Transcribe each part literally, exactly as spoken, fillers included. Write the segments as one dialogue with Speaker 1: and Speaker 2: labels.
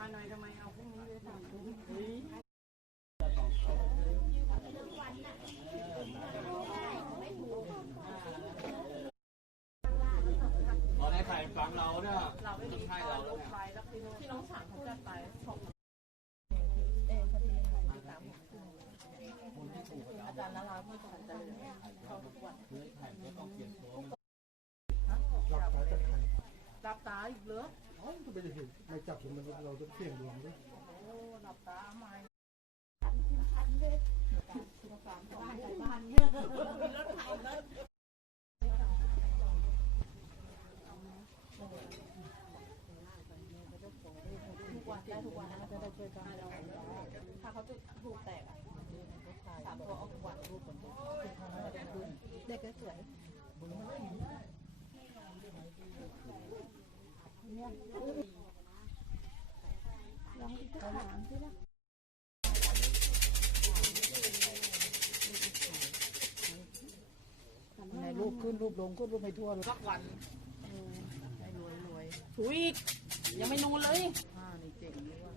Speaker 1: หน่อยทำไมเอาพรุ่งนี้เลยสามทุ่ม
Speaker 2: ตอนนี้ใครฟังเราเนี่ยเราไม่มีใครเราแล้วเนี่ย
Speaker 1: ที่น้องสั่งเขาจัดไปอาจารย์นาราพี่สอนจะเลยเข้าทุกวันรับตาอีกเหรอ
Speaker 3: อ๋อจะไปเห็นไม่จับผมมันเราต้องเสี่ยงดวงด้วย
Speaker 1: โอ้รับตาไม่ทุกวันได้ทุกวันนะจะได้ช่วยกันถ้าเขาจะถูกแตกสามตัวออกทุกวันรูปผลเด็กก็สวยลองที่ขาที่ละในรูปขึ้นรูปลงขึ้นรูปไปทั่วเลยสักวันให้รวยรวยถุยยังไม่นูนเลยอ่านี่เจ๋งเลยว่ะ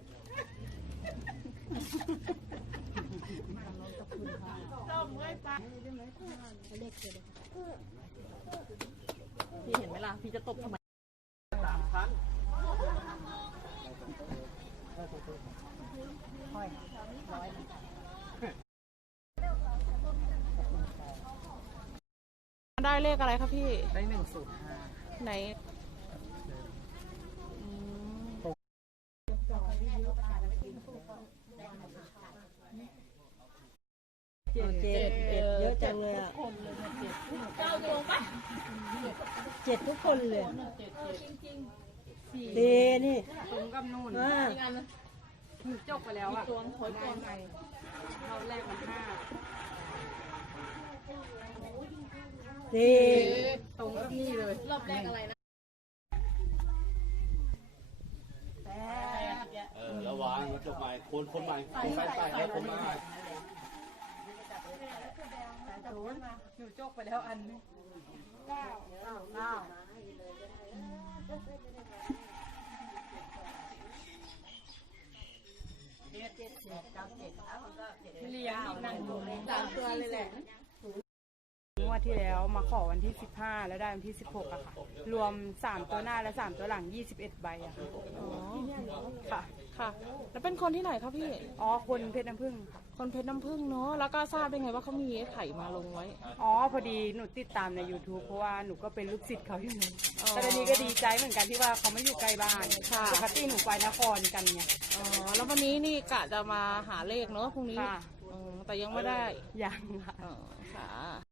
Speaker 1: ต้มไว้ปะเล็กเลยพี่เห็นไหมล่ะพี่จะตบทำไม
Speaker 2: สามครั้ง
Speaker 1: ค่อยร้อยได้เลขอะไรครับพี่ได้หนึ่งศูนย์ห้าไหนเจ็ดเจ็ดเยอะจังเลยอ่ะเจ็ดทุกคนเลยเดนี่ตรงกับนู่นอีกอันหนูจบไปแล้วอ่ะตัวถอยตัวไงเราแรกมันห้าเดตรงกับนี่เลยรอบแรกอะไรนะแปด
Speaker 2: เออระวังมันจบใหม่คนคนใหม่คนใส่ใส่ให้คนมา
Speaker 1: ศูนย์หนูจบไปแล้วอันนึงเก้าเก้าเก้าเจ็ดเจ็ดเจ็ดเก้าเจ็ดไม่เลี้ยงนั่งดูสามตัวเลยแหละงวดที่แล้วมาขอวันที่สิบห้าแล้วได้วันที่สิบหกอะค่ะรวมสามตัวหน้าและสามตัวหลังยี่สิบเอ็ดใบอะค่ะอ๋อค่ะค่ะแล้วเป็นคนที่ไหนคะพี่อ๋อคนเพชรน้ำผึ้งคนเพชรน้ำผึ้งเนาะแล้วก็ทราบได้ไงว่าเขามีไข่มาลงไว้อ๋อพอดีหนูติดตามใน ยูทูบ เพราะว่าหนูก็เป็นลูกศิษย์เขาอยู่แต่ตอนนี้ก็ดีใจเหมือนกันที่ว่าเขาไม่อยู่ใกล้บ้านปกติหนูไปนครกันไงอ๋อแล้ววันนี้นี่กะจะมาหาเลขเนาะพรุ่งนี้อ๋อแต่ยังไม่ได้ยังค่ะอ๋อค่ะ